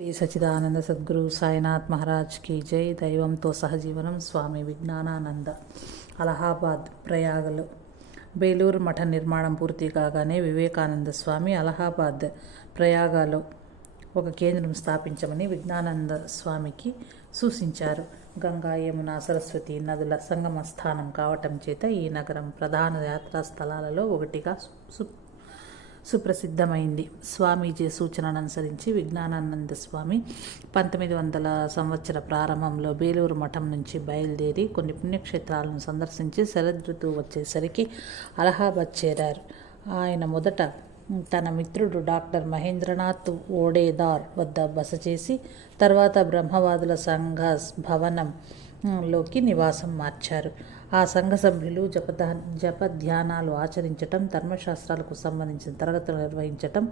శ్రీ సచిదానంద సద్గురు సాయినాథ్ మహారాజ్ కి జై. దైవంతో సహజీవనం. స్వామి విజ్ఞానానంద. అలహాబాద్ ప్రయాగలో బేలూరు మఠ నిర్మాణం పూర్తి కాగానే వివేకానంద స్వామి అలహాబాద్ ప్రయాగలో ఒక కేంద్రం స్థాపించమని విజ్ఞానానంద స్వామికి సూచించారు. గంగా, యమున, సరస్వతి నదుల సంగమ స్థానం కావటం చేత ఈ నగరం ప్రధాన యాత్రా స్థలాలలో ఒకటిగా సుప్రసిద్ధమైంది. స్వామీజీ సూచనను అనుసరించి విజ్ఞానానంద స్వామి 1900 సంవత్సర ప్రారంభంలో బేలూరు మఠం నుంచి బయలుదేరి కొన్ని పుణ్యక్షేత్రాలను సందర్శించి శరదృతువు వచ్చేసరికి అలహాబాద్ చేరారు. ఆయన మొదట తన మిత్రుడు డాక్టర్ మహేంద్రనాథ్ ఓడేదార్ వద్ద బస చేసి తర్వాత బ్రహ్మవాదుల సంఘ భవనంలోకి నివాసం మార్చారు. ఆ సంఘ సభ్యులు జపధ్యానాలు ఆచరించటం, ధర్మశాస్త్రాలకు సంబంధించిన తరగతులు నిర్వహించటం,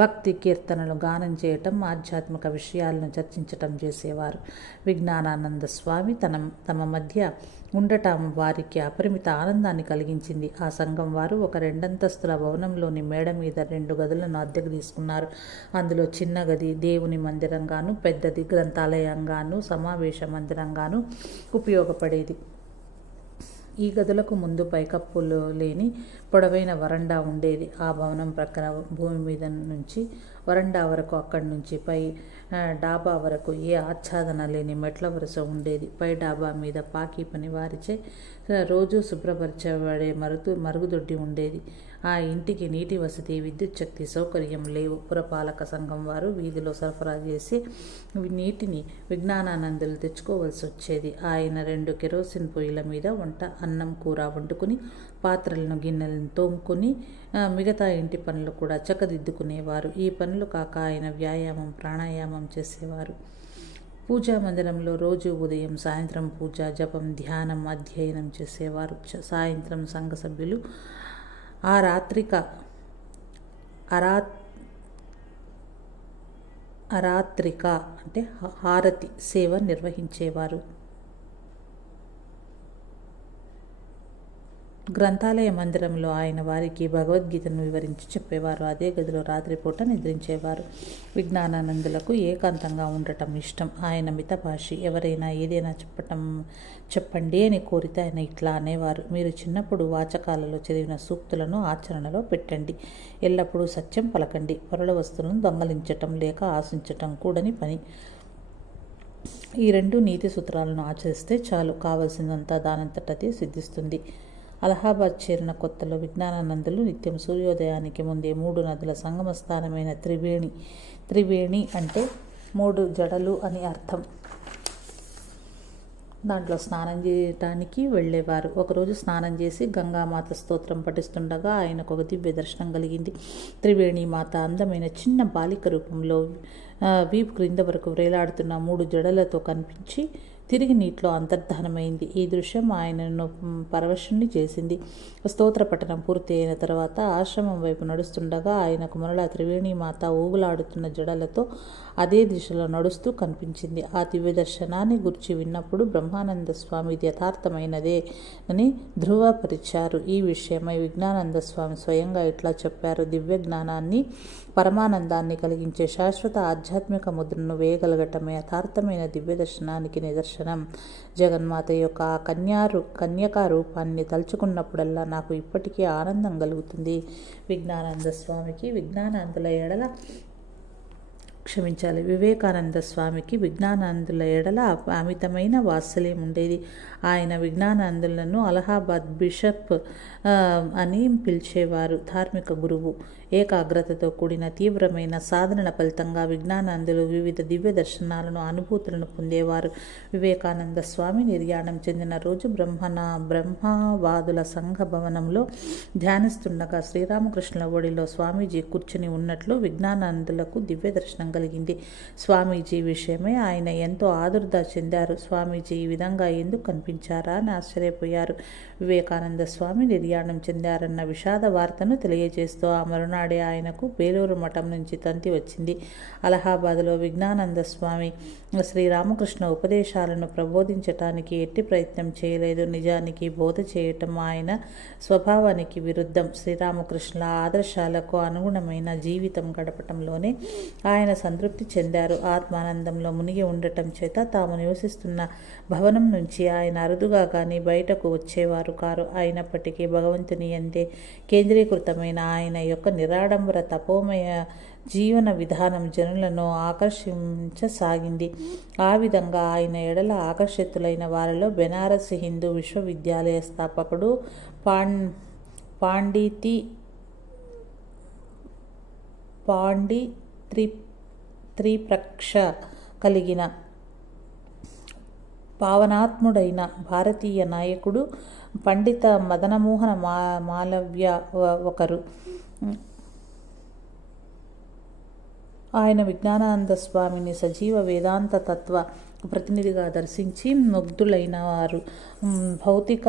భక్తి కీర్తనలు గానం చేయటం, ఆధ్యాత్మిక విషయాలను చర్చించటం చేసేవారు. విజ్ఞానానంద స్వామి తమ మధ్య ఉండటం వారికి అపరిమిత ఆనందాన్ని కలిగించింది. ఆ సంఘం వారు ఒక 2 అంతస్తుల భవనంలోని మేడ మీద 2 గదులను అద్దెకు తీసుకున్నారు. అందులో చిన్న గది దేవుని మందిరంగాను, పెద్దది గ్రంథాలయంగాను, సమావేశ మందిరంగాను ఉపయోగపడేది. ఈ గదులకు ముందు పైకప్పులు లేని పొడవైన వరండా ఉండేది. ఆ భవనం ప్రక్కన భూమి మీద నుంచి వరండా వరకు, అక్కడి నుంచి పై డాబా వరకు ఏ ఆచ్ఛాదన లేని మెట్ల వరుస ఉండేది. పై డాబా మీద పాకి పని వారిచే రోజు శుభ్రపరచబడే మరుగుదొడ్డి ఉండేది. ఆ ఇంటికి నీటి వసతి, విద్యుత్ శక్తి సౌకర్యం లేవు. పురపాలక సంఘం వారు వీధిలో సరఫరా చేసి నీటిని విజ్ఞానానందులు తెచ్చుకోవలసి వచ్చేది. ఆయన 2 కెరోసిన్ పొయ్యిల మీద అన్నం కూర వండుకుని పాత్రలను గిన్నెలను తోముకొని మిగతా ఇంటి పనులు కూడా చక్కదిద్దుకునేవారు. ఈ పనులు కాక ఆయన వ్యాయామం, ప్రాణాయామం చేసేవారు. పూజా మందిరంలో రోజు ఉదయం సాయంత్రం పూజ, జపం, ధ్యానం, అధ్యయనం చేసేవారు. సాయంత్రం సంఘ సభ్యులు అరాత్రిక అంటే హారతి సేవ నిర్వహించేవారు. గ్రంథాలయ మందిరంలో ఆయన వారికి భగవద్గీతను వివరించి చెప్పేవారు. అదే గదిలో రాత్రిపూట నిద్రించేవారు. విజ్ఞానానందులకు ఏకాంతంగా ఉండటం ఇష్టం. ఆయన మితభాషి. ఎవరైనా ఏదైనా చెప్పండి అని కోరితే ఆయన ఇట్లా అనేవారు: మీరు చిన్నప్పుడు వాచకాలలో చదివిన సూక్తులను ఆచరణలో పెట్టండి. ఎల్లప్పుడూ సత్యం పలకండి. పరుల వస్తువులను దొంగలించటం లేక ఆశించటం కూడని పని. ఈ 2 నీతి సూత్రాలను ఆచరిస్తే చాలు, కావలసిందంతా దానంతటదే సిద్ధిస్తుంది. అలహాబాద్ చేరిన కొత్తలో విజ్ఞానానందులు నిత్యం సూర్యోదయానికి ముందే 3 నదుల సంగమ స్థానమైన త్రివేణి అంటే 3 జడలు అని అర్థం, దాంట్లో స్నానం చేయటానికి వెళ్ళేవారు. ఒకరోజు స్నానం చేసి గంగామాత స్తోత్రం పఠిస్తుండగా ఆయనకు ఒక దివ్య దర్శనం కలిగింది. త్రివేణి మాత అందమైన చిన్న బాలిక రూపంలో వీపు క్రింద వరకు వ్రేలాడుతున్న 3 జడలతో కనిపించి తిరిగి నీటిలో అంతర్ధానమైంది. ఈ దృశ్యం ఆయనను పరవశుణ్ణి చేసింది. స్తోత్ర పఠనం పూర్తి అయిన తర్వాత ఆశ్రమం వైపు నడుస్తుండగా ఆయనకు మరలా త్రివేణి మాత ఊగులాడుతున్న జడలతో అదే దిశలో నడుస్తూ కనిపించింది. ఆ దివ్య దర్శనాన్ని గురించి విన్నప్పుడు బ్రహ్మానంద స్వామి ఇది యథార్థమైనదే అని ధృవపరిచారు. ఈ విషయమై విజ్ఞానానంద స్వామి స్వయంగా ఇట్లా చెప్పారు: దివ్య జ్ఞానాన్ని, పరమానందాన్ని కలిగించే శాశ్వత ఆధ్యాత్మిక ముద్రను వేయగలగటమే యథార్థమైన దివ్య దర్శనానికి నిదర్శనం. జగన్మాత యొక్క ఆ కన్యకా రూపాన్ని తలుచుకున్నప్పుడల్లా నాకు ఇప్పటికీ ఆనందం కలుగుతుంది. వివేకానంద స్వామికి విజ్ఞానానందుల ఎడల అమితమైన వాత్సల్యం ఉండేది. ఆయన విజ్ఞానానందులను అలహాబాద్ బిషప్ అని పిలిచేవారు. ధార్మిక గురువు. ఏకాగ్రతతో కూడిన తీవ్రమైన సాధనల ఫలితంగా విజ్ఞానానందులు వివిధ దివ్య దర్శనాలను, అనుభూతులను పొందేవారు. వివేకానంద స్వామి నిర్యాణం చెందిన రోజు బ్రహ్మవాదుల సంఘ భవనంలో ధ్యానిస్తుండగా శ్రీరామకృష్ణుల ఒడిలో స్వామీజీ కూర్చుని ఉన్నట్లు విజ్ఞానానందులకు దివ్య దర్శనం కలిగింది. స్వామీజీ విషయమై ఆయన ఎంతో ఆదుర్ద చెందారు. స్వామీజీ ఈ విధంగా ఎందుకు కనిపించారా అని ఆశ్చర్యపోయారు. వివేకానంద స్వామి నిర్యాణం చెందారన్న విషాద వార్తను తెలియజేస్తూ ఆ మరునాటి నాడే ఆయనకు బేలూరు మఠం నుంచి తంతి వచ్చింది. అలహాబాద్లో విజ్ఞానంద స్వామి శ్రీరామకృష్ణ ఉపదేశాలను ప్రబోధించటానికి ఎట్టి ప్రయత్నం చేయలేదు. నిజానికి బోధ చేయటం ఆయన స్వభావానికి విరుద్ధం. శ్రీరామకృష్ణుల ఆదర్శాలకు అనుగుణమైన జీవితం గడపటంలోనే ఆయన సంతృప్తి చెందారు. ఆత్మానందంలో మునిగి ఉండటం చేత తాము నివసిస్తున్న భవనం నుంచి ఆయన అరుదుగా కానీ బయటకు వచ్చేవారు కారు. అయినప్పటికీ భగవంతుని యందే కేంద్రీకృతమైన ఆయన యొక్క నిరాడంబర తపోమయ జీవన విధానం జనులను ఆకర్షించసాగింది. ఆ విధంగా ఆయన ఎడల ఆకర్షితులైన వారిలో బెనారస్ హిందూ విశ్వవిద్యాలయ స్థాపకుడు త్రిప్రక్ష కలిగిన పావనాత్ముడైన భారతీయ నాయకుడు పండిత మదనమోహన మాలవ్య ఒకరు. ఆయన విజ్ఞానానంద స్వామిని సజీవ వేదాంత తత్వ ప్రతినిధిగా దర్శించి ముగ్ధులైన వారు. భౌతిక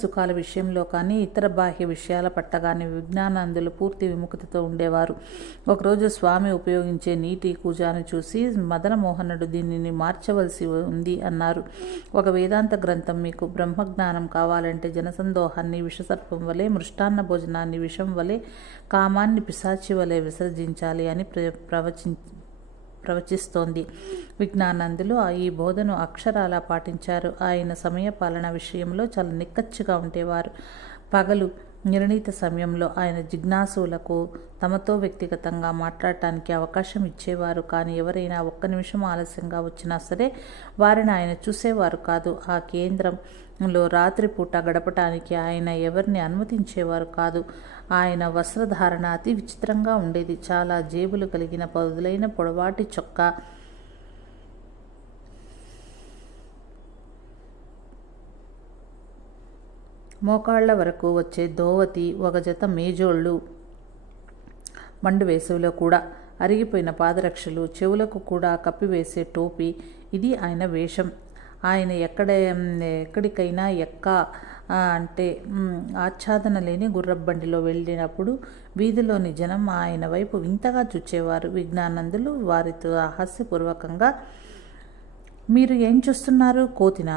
సుఖాల విషయంలో కానీ ఇతర బాహ్య విషయాల పట్ల కానీ విజ్ఞానానందులు పూర్తి విముఖతతో ఉండేవారు. ఒకరోజు స్వామి ఉపయోగించే నీటి కూజాను చూసి మదనమోహనుడు దీనిని మార్చవలసి ఉంది అన్నారు. ఒక వేదాంత గ్రంథం మీకు బ్రహ్మజ్ఞానం కావాలంటే జనసందోహాన్ని విషసర్పం వలె, మృష్టాన్న భోజనాన్ని విషం వలె, కామాన్ని పిశాచి వలె విసర్జించాలి అని ప్రవచిస్తోంది. విజ్ఞానందులు ఈ బోధను అక్షరాలా పాటించారు. ఆయన సమయ పాలన విషయంలో చాలా నిక్కచ్చిగా ఉండేవారు. పగలు నిర్ణీత సమయంలో ఆయన జిజ్ఞాసులకు తమతో వ్యక్తిగతంగా మాట్లాడటానికి అవకాశం ఇచ్చేవారు. కానీ ఎవరైనా ఒక్క నిమిషం ఆలస్యంగా వచ్చినా సరే వారిని ఆయన చూసేవారు కాదు. ఆ కేంద్రంలో రాత్రిపూట గడపటానికి ఆయన ఎవరిని అనుమతించేవారు కాదు. ఆయన వస్త్రధారణ అతి విచిత్రంగా ఉండేది. చాలా జేబులు కలిగిన పదులైన పొడవాటి చొక్కా, మోకాళ్ల వరకు వచ్చే ధోవతి, ఒక జత మేజోళ్ళు, మండు వేసవిలో కూడా అరిగిపోయిన పాదరక్షలు, చెవులకు కూడా కప్పివేసే టోపీ, ఇది ఆయన వేషం. ఆయన ఎక్కడికైనా అంటే ఆచ్ఛాదన లేని గుర్రబండిలో వెళ్ళినప్పుడు వీధిలోని జనం ఆయన వైపు వింతగా చూచేవారు. విజ్ఞానందులు వారితో హాస్యపూర్వకంగా, మీరు ఏం చూస్తున్నారు? కోతినా?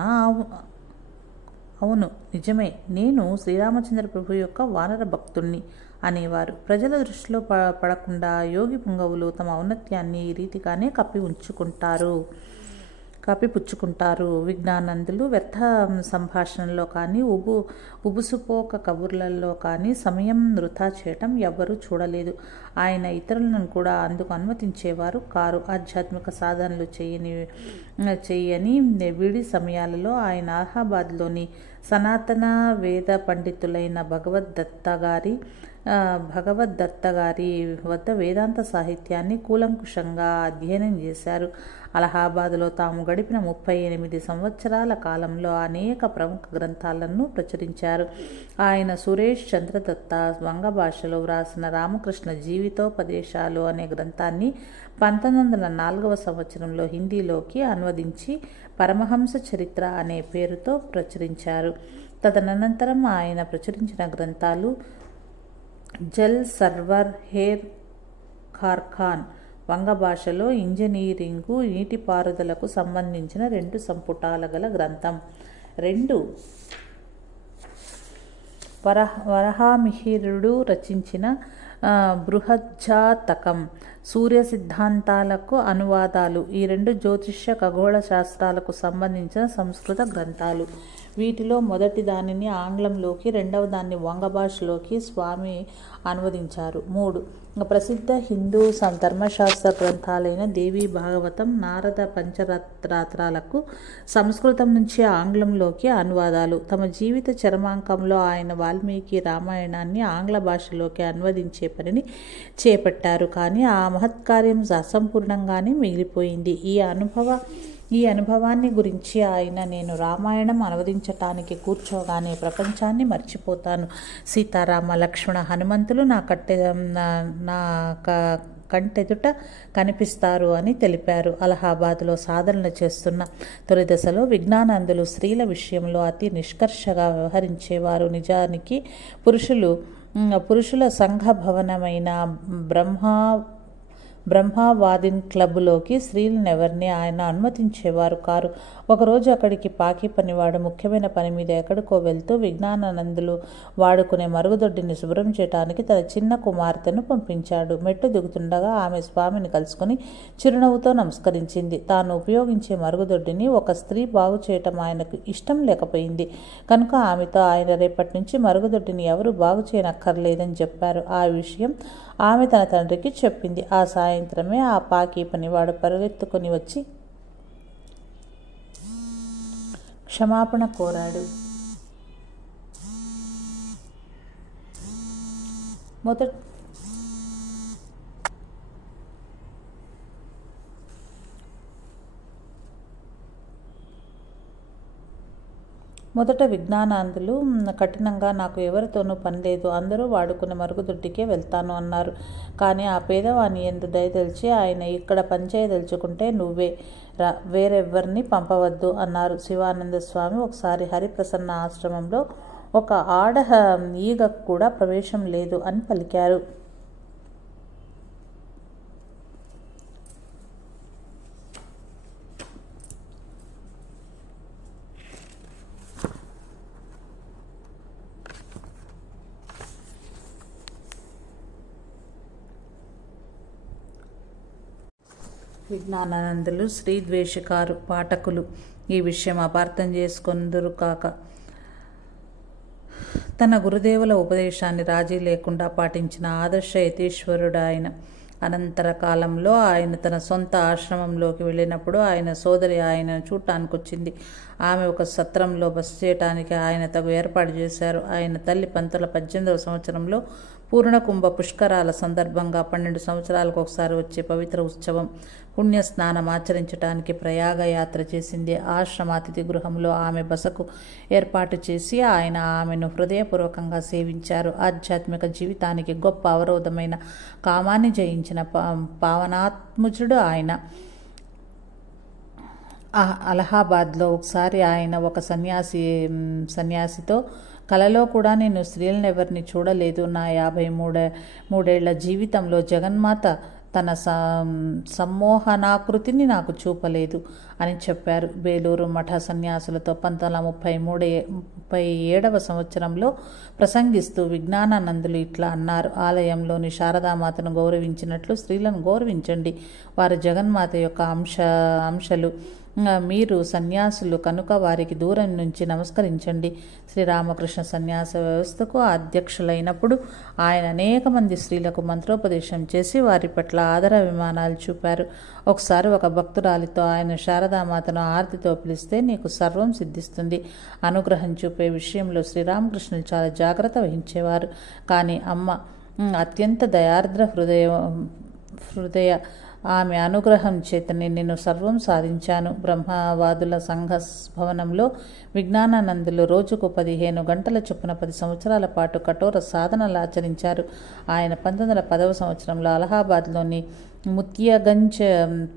అవును, నిజమే, నేను శ్రీరామచంద్ర ప్రభు యొక్క వానర భక్తుణ్ణి అనేవారు. ప్రజల దృష్టిలో పడకుండా యోగి పుంగవులు తమ ఔన్నత్యాన్ని ఈ రీతిగానే కప్పిపుచ్చుకుంటారు. విజ్ఞానందులు వ్యర్థ సంభాషణలో కానీ ఉబుసుపోక కబుర్లలో కానీ సమయం వృధా చేయటం ఎవ్వరూ చూడలేదు. ఆయన ఇతరులను కూడా అందుకు అనుమతించేవారు కారు. ఆధ్యాత్మిక సాధనలు చేయని విడి సమయాలలో ఆయన అలహాబాద్లోని సనాతన వేద పండితులైన భగవద్దత్త గారి వద్ద వేదాంత సాహిత్యాన్ని కూలంకుషంగా అధ్యయనం చేశారు. అలహాబాద్లో తాము గడిపిన 38 సంవత్సరాల కాలంలో అనేక ప్రముఖ గ్రంథాలను ప్రచురించారు. ఆయన సురేష్ చంద్రదత్త వంగ భాషలో వ్రాసిన రామకృష్ణ జీవితోపదేశాలు అనే గ్రంథాన్ని 1904వ సంవత్సరంలో హిందీలోకి అనువదించి పరమహంస చరిత్ర అనే పేరుతో ప్రచురించారు. తదనంతరం ఆయన ప్రచురించిన గ్రంథాలు జల్ సర్వర్ హేర్ ఖార్ఖాన్ వంగ భాషలో ఇంజనీరింగు, నీటిపారుదలకు సంబంధించిన 2 సంపుటాల గల గ్రంథం, 2 వరహామిహిరుడు రచించిన బృహజ్జాతకం, సూర్య సిద్ధాంతాలకు అనువాదాలు, ఈ 2 జ్యోతిష్య ఖగోళ శాస్త్రాలకు సంబంధించిన సంస్కృత గ్రంథాలు. వీటిలో మొదటి దానిని ఆంగ్లంలోకి, రెండవ దాన్ని వంగ భాషలోకి స్వామి అనువదించారు. 3 ప్రసిద్ధ హిందూ ధర్మశాస్త్ర గ్రంథాలైన దేవీ భాగవతం, నారద పంచరాత్రాలకు సంస్కృతం నుంచి ఆంగ్లంలోకి అనువాదాలు. తమ జీవిత చరమాంకంలో ఆయన వాల్మీకి రామాయణాన్ని ఆంగ్ల భాషలోకి అనువదించే పనిని చేపట్టారు. కానీ ఆ మహత్కార్యం అసంపూర్ణంగానే మిగిలిపోయింది. ఈ అనుభవాన్ని గురించి ఆయన, నేను రామాయణం అనువదించటానికి కూర్చోగానే ప్రపంచాన్ని మర్చిపోతాను. సీతారామ లక్ష్మణ హనుమంతులు నా కంటెదుట కనిపిస్తారు అని తెలిపారు. అలహాబాద్లో సాధనలు చేస్తున్న తొలి దశలో విజ్ఞానందులు స్త్రీల విషయంలో అతి నిష్కర్షగా వ్యవహరించేవారు. నిజానికి పురుషుల సంఘభవనమైన బ్రహ్మవాదిన్ క్లబ్లోకి స్త్రీలనెవరిని ఆయన అనుమతించేవారు కారు. ఒకరోజు అక్కడికి పాకి పనివాడు ముఖ్యమైన పని మీద ఎక్కడికో వెళ్తూ విజ్ఞానానందులు వాడుకునే మరుగుదొడ్డిని శుభ్రం చేయడానికి తన చిన్న కుమార్తెను పంపించాడు. మెట్టు దిగుతుండగా ఆమె స్వామిని కలుసుకుని చిరునవ్వుతో నమస్కరించింది. తాను ఉపయోగించే మరుగుదొడ్డిని ఒక స్త్రీ బాగు చేయటం ఆయనకు ఇష్టం లేకపోయింది కనుక ఆమెతో ఆయన రేపటి నుంచి మరుగుదొడ్డిని ఎవరు బాగు చేయనక్కర్లేదని చెప్పారు. ఆ విషయం ఆమె తన తండ్రికి చెప్పింది. ఆ సాయంత్రమే ఆ పాకి పనివాడు పరుగెత్తుకుని వచ్చి క్షమాపణ కోరాడు. మొదట విజ్ఞానాందులు కఠినంగా నాకు ఎవరితోనూ పని లేదు, అందరూ వాడుకునే మరుగుదొడ్డికే వెళ్తాను అన్నారు. కానీ ఆ పేదవాని యందు దయతలిచి ఆయన ఇక్కడ పనిచేయదలుచుకుంటే నువ్వే రా, వేరెవ్వరిని పంపవద్దు అన్నారు. శివానంద స్వామి ఒకసారి హరిప్రసన్న ఆశ్రమంలో ఒక ఆడ ఈగకు కూడా ప్రవేశం లేదు అని పలికారు. విజ్ఞానానందులు శ్రీద్వేషకారు. పాఠకులు ఈ విషయం అపార్థం చేసుకొందురు కాక. తన గురుదేవుల ఉపదేశాన్ని రాజీ లేకుండా పాటించిన ఆదర్శ యతీశ్వరుడు ఆయన. అనంతర కాలంలో ఆయన తన సొంత ఆశ్రమంలోకి వెళ్ళినప్పుడు ఆయన సోదరి ఆయనను చూడటానికి వచ్చింది. ఆమె ఒక సత్రంలో బస చేయటానికి ఆయన తగు ఏర్పాటు చేశారు. ఆయన తల్లి 1818వ సంవత్సరంలో పూర్ణకుంభ పుష్కరాల సందర్భంగా 12 సంవత్సరాలకు ఒకసారి వచ్చే పవిత్ర ఉత్సవం పుణ్యస్నానం ఆచరించడానికి ప్రయాగ యాత్ర చేసింది. ఆశ్రమ అతిథి గృహంలో ఆమె బసకు ఏర్పాటు చేసి ఆయన ఆమెను హృదయపూర్వకంగా సేవించారు. ఆధ్యాత్మిక జీవితానికి గొప్ప అవరోధమైన కామాన్ని జయించిన పావనాత్ముజుడు ఆయన. అలహాబాద్లో ఒకసారి ఆయన ఒక సన్యాసితో కలలో కూడా నేను స్త్రీలను ఎవరిని చూడలేదు. నా 53 జీవితంలో జగన్మాత తన సమ్మోహనాకృతిని నాకు చూపలేదు అని చెప్పారు. బేలూరు మఠ సన్యాసులతో 1937వ సంవత్సరంలో ప్రసంగిస్తూ విజ్ఞానానందులు ఇట్లా అన్నారు. ఆలయంలోని శారదామాతను గౌరవించినట్లు స్త్రీలను గౌరవించండి. వారు జగన్మాత యొక్క అంశలు. మీరు సన్యాసులు కనుక వారికి దూరం నుంచి నమస్కరించండి. శ్రీరామకృష్ణ సన్యాస వ్యవస్థకు అధ్యక్షులైనప్పుడు ఆయన అనేక మంది స్త్రీలకు మంత్రోపదేశం చేసి వారి పట్ల ఆదరాభిమానాలు చూపారు. ఒకసారి ఒక భక్తురాలితో ఆయన శారదామాతను ఆర్తితో పిలిస్తే నీకు సర్వం సిద్ధిస్తుంది. అనుగ్రహం చూపే విషయంలో శ్రీరామకృష్ణులు చాలా జాగ్రత్త వహించేవారు. కానీ అమ్మ అత్యంత దయార్ద్ర హృదయ ఆమె అనుగ్రహం చేతనే నేను సర్వం సాధించాను. బ్రహ్మవాదుల సంఘ భవనంలో విజ్ఞానానందులు రోజుకు 15 గంటల చొప్పున 10 సంవత్సరాల పాటు కఠోర సాధనలు ఆచరించారు. ఆయన 1910వ సంవత్సరంలో అలహాబాద్లోని ముత్యాగంజ్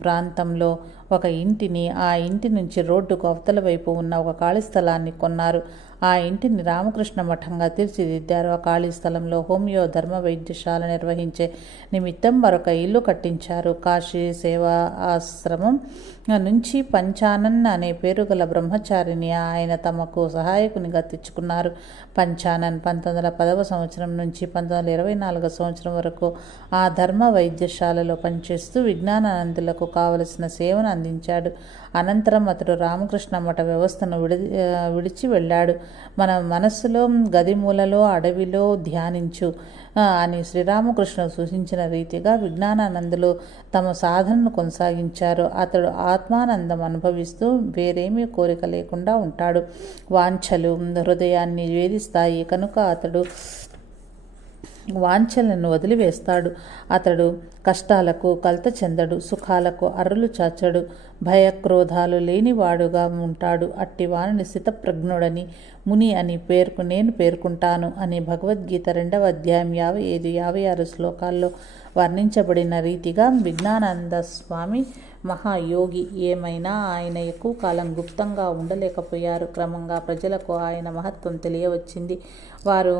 ప్రాంతంలో ఒక ఇంటిని, ఆ ఇంటి నుంచి రోడ్డుకు అవతల వైపు ఉన్న ఒక ఖాళీ స్థలాన్ని కొన్నారు. ఆ ఇంటిని రామకృష్ణ మఠంగా తీర్చిదిద్దారు. ఆ ఖాళీ స్థలంలో హోమియో ధర్మ వైద్యశాల నిర్వహించే నిమిత్తం మరొక ఇల్లు కట్టించారు. కాశీ సేవా ఆశ్రమం నుంచి పంచానన్ అనే పేరు గల బ్రహ్మచారిని ఆయన తమకు సహాయకునిగా తెచ్చుకున్నారు. పంచానన్ 1910వ సంవత్సరం నుంచి 1924వ సంవత్సరం వరకు ఆ ధర్మ వైద్యశాలలో పనిచేస్తూ విజ్ఞానానందులకు కావలసిన సేవను అందించాడు. అనంతరం అతడు రామకృష్ణ మఠ వ్యవస్థను విడిచి వెళ్ళాడు. మన మనస్సులో గదిమూలలో అడవిలో ధ్యానించు అని శ్రీరామకృష్ణ సూచించిన రీతిగా విజ్ఞానానందులు తమ సాధనను కొనసాగించారు. అతడు ఆత్మానందం అనుభవిస్తూ వేరేమీ కోరిక లేకుండా ఉంటాడు. వాంఛలు హృదయాన్ని వేధిస్తాయి కనుక అతడు వాంఛలను వదిలివేస్తాడు. అతడు కష్టాలకు కలత చెందడు, సుఖాలకు అర్రులు చాచడు, భయక్రోధాలు లేనివాడుగా ఉంటాడు. అట్టి వారిని స్థితప్రజ్ఞుడని ముని అని నేను పేర్కొంటాను అని భగవద్గీత 2వ అధ్యాయం 55, 56 శ్లోకాల్లో వర్ణించబడిన రీతిగా విజ్ఞానానంద స్వామి మహాయోగి. ఏమైనా ఆయన ఎక్కువ కాలం గుప్తంగా ఉండలేకపోయారు. క్రమంగా ప్రజలకు ఆయన మహత్వం తెలియవచ్చింది. వారు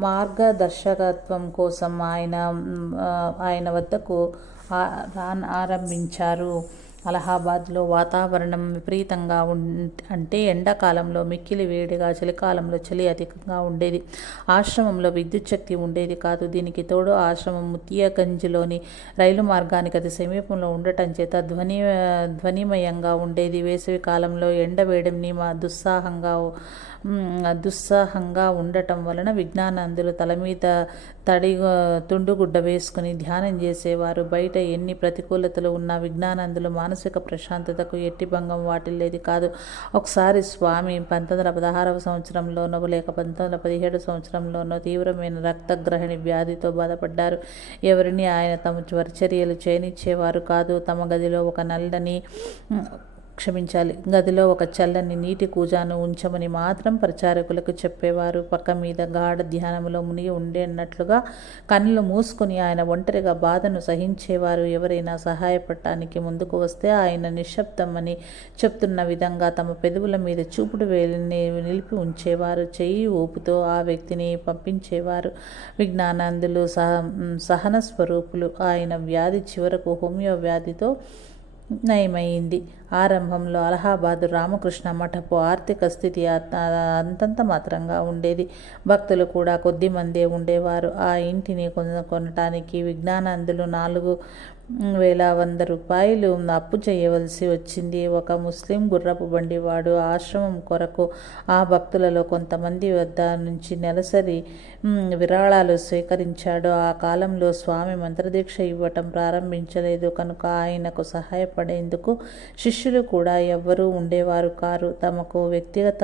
మార్గదర్శకత్వం కోసం ఆయన వద్దకు ఆరంభించారు. అలహాబాద్లో వాతావరణం విపరీతంగా అంటే ఎండాకాలంలో మిక్కిలి వేడిగా, చలికాలంలో చలి అధికంగా ఉండేది. ఆశ్రమంలో విద్యుత్ శక్తి ఉండేది కాదు. దీనికి తోడు ఆశ్రమం ముతియాగంజ్లోని రైలు మార్గానికి అతి సమీపంలో ఉండటం చేత ధ్వనిమయంగా ఉండేది. వేసవి కాలంలో ఎండ వేడిని దుస్సాహంగా ఉండటం వలన విజ్ఞానందులు తల మీద తుండుగుడ్డ వేసుకుని ధ్యానం చేసేవారు. బయట ఎన్ని ప్రతికూలతలు ఉన్నా విజ్ఞానందులు మానసిక ప్రశాంతతకు ఎట్టి భంగం వాటిల్లేది కాదు. ఒకసారి స్వామి 1916వ సంవత్సరంలోనో లేక 1917 సంవత్సరంలోనో తీవ్రమైన రక్తగ్రహణి వ్యాధితో బాధపడ్డారు. ఎవరిని ఆయన తమ పరిచర్యలు చేయనిచ్చేవారు కాదు. తమ గదిలో ఒక చల్లని నీటి కూజాను ఉంచమని మాత్రం పరిచారకులకు చెప్పేవారు. పక్క మీద గాఢ ధ్యానంలో మునిగి ఉండేటట్లుగా కన్నులు మూసుకుని ఆయన ఒంటరిగా బాధను సహించేవారు. ఎవరైనా సహాయపడటానికి ముందుకు వస్తే ఆయన నిశ్శబ్దం అని చెప్తున్న విధంగా తమ పెదవుల మీద చూపుడు వేలిని నిలిపి ఉంచేవారు. చెయ్యి ఊపుతో ఆ వ్యక్తిని పంపించేవారు. విజ్ఞానందులు సహన స్వరూపులు. ఆయన వ్యాధి చివరకు హోమియో వ్యాధితో నయమైంది. ఆరంభంలో అలహాబాదు రామకృష్ణ మఠపు ఆర్థిక స్థితి అంతంత మాత్రంగా ఉండేది. భక్తులు కూడా కొద్దిమందే ఉండేవారు. ఆ ఇంటిని కొనటానికి విజ్ఞానందులు 4,100 రూపాయలు అప్పు చేయవలసి వచ్చింది. ఒక ముస్లిం గుర్రపు బండివాడు ఆశ్రమం కొరకు ఆ భక్తులలో కొంతమంది వద్ద నుంచి నెలసరి విరాళాలు స్వీకరించాడు. ఆ కాలంలో స్వామి మంత్రదీక్ష ఇవ్వటం ప్రారంభించలేదు కనుక ఆయనకు సహాయపడేందుకు శిష్యులు కూడా ఎవ్వరూ ఉండేవారు కారు. తమకు వ్యక్తిగత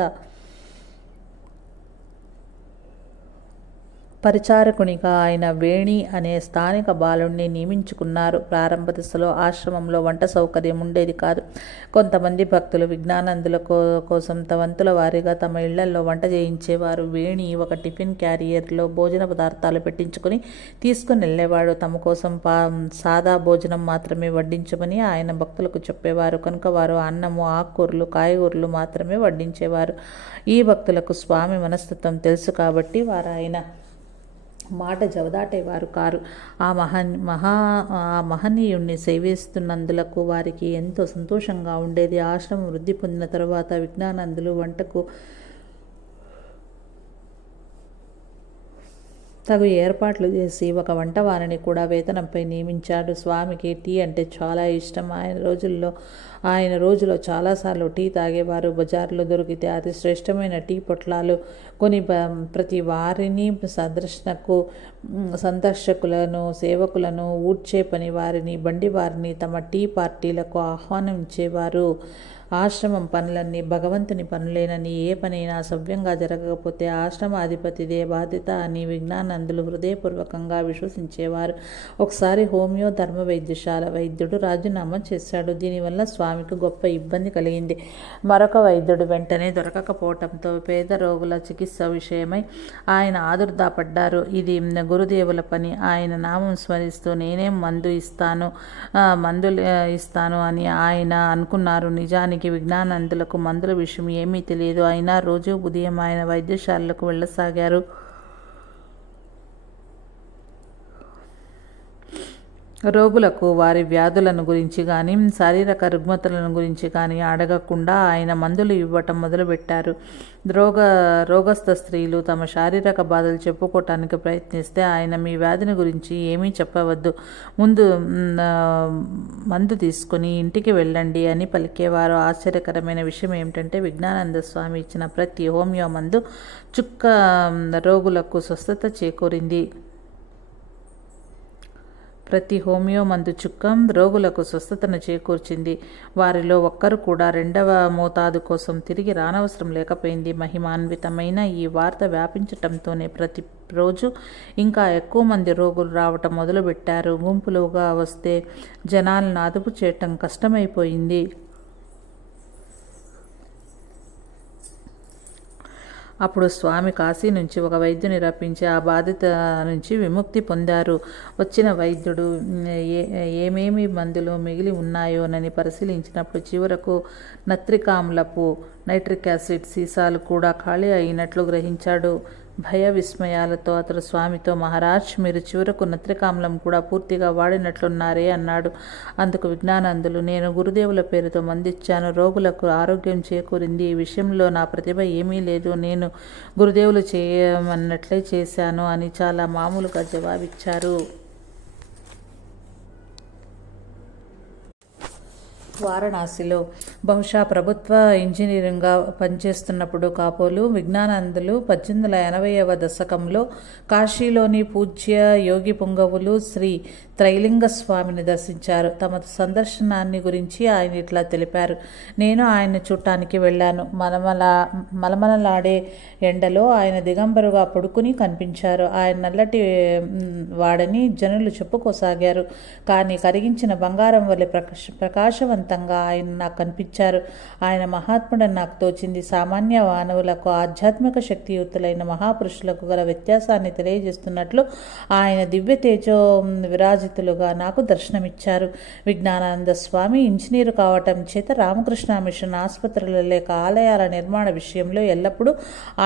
పరిచారకునిగా ఆయన వేణి అనే స్థానిక బాలుణ్ణి నియమించుకున్నారు. ప్రారంభ దశలో ఆశ్రమంలో వంట సౌకర్యం ఉండేది కాదు. కొంతమంది భక్తులు విజ్ఞానందుల కోసం వంతుల వారీగా తమ ఇళ్లలో వంట చేయించేవారు. వేణి ఒక టిఫిన్ క్యారియర్లో భోజన పదార్థాలు పెట్టించుకుని తీసుకుని వెళ్ళేవాడు. తమ కోసం సాదా భోజనం మాత్రమే వడ్డించమని ఆయన భక్తులకు చెప్పేవారు కనుక వారు అన్నము, ఆకుకూరలు, కాయగూరలు మాత్రమే వడ్డించేవారు. ఈ భక్తులకు స్వామి మనస్తత్వం తెలుసు కాబట్టి వారు ఆయన మాట జవదాటేవారు కారు. ఆ మహనీయుణ్ణి సేవిస్తున్నందులకు వారికి ఎంతో సంతోషంగా ఉండేది. ఆశ్రమం వృద్ధి పొందిన తరువాత విజ్ఞానందులు వంటకు తగు ఏర్పాట్లు చేసి ఒక వంటవారిని కూడా వేతనంపై నియమించాడు. స్వామికి టీ అంటే చాలా ఇష్టం. ఆయన రోజులో చాలాసార్లు టీ తాగేవారు. బజార్లో దొరికితే అతి శ్రేష్టమైన టీ పొట్లాలు కొని ప్రతి వారిని సందర్శకులను, సేవకులను, ఊడ్చే పని వారిని, బండి వారిని తమ టీ పార్టీలకు ఆహ్వానించేవారు. ఆశ్రమం పనులన్నీ భగవంతుని పనులేనని, ఏ పనైనా సవ్యంగా జరగకపోతే ఆశ్రమాధిపతిదే బాధ్యత అని విజ్ఞానందులు హృదయపూర్వకంగా విశ్వసించేవారు. ఒకసారి హోమియో ధర్మ వైద్యశాల వైద్యుడు రాజీనామా చేశాడు. దీనివల్ల స్వామికి గొప్ప ఇబ్బంది కలిగింది. మరొక వైద్యుడు వెంటనే దొరకకపోవటంతో పేద రోగుల చికిత్స విషయమై ఆయన ఆదుర్దాపడ్డారు. ఇది గురుదేవుల పని. ఆయన నామం స్మరిస్తూ నేనేం మందులు ఇస్తాను అని ఆయన అనుకున్నారు. నిజానికి విజ్ఞానందులకు మందుల విషయం ఏమీ తెలియదు. అయినా రోజు ఉదయం ఆయన వైద్యశాలకు వెళ్ళసాగారు. రోగులకు వారి వ్యాధులను గురించి కానీ, శారీరక రుగ్మతలను గురించి కానీ అడగకుండా ఆయన మందులు ఇవ్వటం మొదలుపెట్టారు. రోగస్థ స్త్రీలు తమ శారీరక బాధలు చెప్పుకోవటానికి ప్రయత్నిస్తే ఆయన మీ వ్యాధిని గురించి ఏమీ చెప్పవద్దు, ముందు మందు తీసుకుని ఇంటికి వెళ్ళండి అని పలికేవారు. ఆశ్చర్యకరమైన విషయం ఏమిటంటే విజ్ఞానంద స్వామి ఇచ్చిన ప్రతి హోమియో మందు రోగులకు స్వస్థత చేకూరింది. ప్రతి హోమియో మందు చుక్క రోగులకు స్వస్థతను చేకూర్చింది. వారిలో ఒక్కరు కూడా రెండవ మోతాదు కోసం తిరిగి రానవసరం లేకపోయింది. మహిమాన్వితమైన ఈ వార్త వ్యాపించటంతోనే ప్రతి రోజు ఇంకా ఎక్కువ మంది రోగులు రావటం మొదలుపెట్టారు. గుంపులుగా వస్తే జనాలను అదుపు చేయటం కష్టమైపోయింది. అప్పుడు స్వామి కాశీ నుంచి ఒక వైద్యుని రప్పించి ఆ బాధిత నుంచి విముక్తి పొందారు. వచ్చిన వైద్యుడు ఏమేమి మందులు మిగిలి ఉన్నాయోనని పరిశీలించినప్పుడు చివరకు నత్రికామ్లపు నైట్రిక్ యాసిడ్ సీసాలు కూడా ఖాళీ అయినట్లు గ్రహించాడు. భయ విస్మయాలతో అతడు స్వామితో, మహారాజ్, మీరు చివరకు నత్రికామ్లం కూడా పూర్తిగా వాడినట్లున్నారే అన్నాడు. అందుకు విజ్ఞానందులు, నేను గురుదేవుల పేరుతో మందిచ్చాను, రోగులకు ఆరోగ్యం చేకూరింది. ఈ విషయంలో నా ప్రతిభ ఏమీ లేదు, నేను గురుదేవులు చేయమన్నట్లే చేశాను అని చాలా మామూలుగా జవాబిచ్చారు. వారణాసిలో బహుశా ప్రభుత్వ ఇంజనీరింగ్గా పనిచేస్తున్నప్పుడు కాపోలు విజ్ఞానందులు 1880వ దశకంలో కాశీలోని పూజ్య యోగి పుంగవులు శ్రీ త్రైలింగ స్వామిని దర్శించారు. తమ సందర్శనాన్ని గురించి ఆయన ఇట్లా తెలిపారు. నేను ఆయన్ని చూడటానికి వెళ్ళాను. మలమలలాడే ఎండలో ఆయన దిగంబరుగా పడుకుని కనిపించారు. ఆయన నల్లటి వాడని జనులు చెప్పుకోసాగారు. కానీ కరిగించిన బంగారం వలె ప్రకాశవంతంగా ఆయన నాకు కనిపించారు. ఆయన మహాత్ముడని నాకు తోచింది. సామాన్య మానవులకు ఆధ్యాత్మిక శక్తియుతులైన మహాపురుషులకు గల వ్యత్యాసాన్ని తెలియజేస్తున్నట్లు ఆయన దివ్య తేజో విరాజితులుగా నాకు దర్శనమిచ్చారు. విజ్ఞానానంద స్వామి ఇంజనీరు కావటం చేత రామకృష్ణ మిషన్ ఆసుపత్రుల లేక ఆలయాల నిర్మాణ విషయంలో ఎల్లప్పుడూ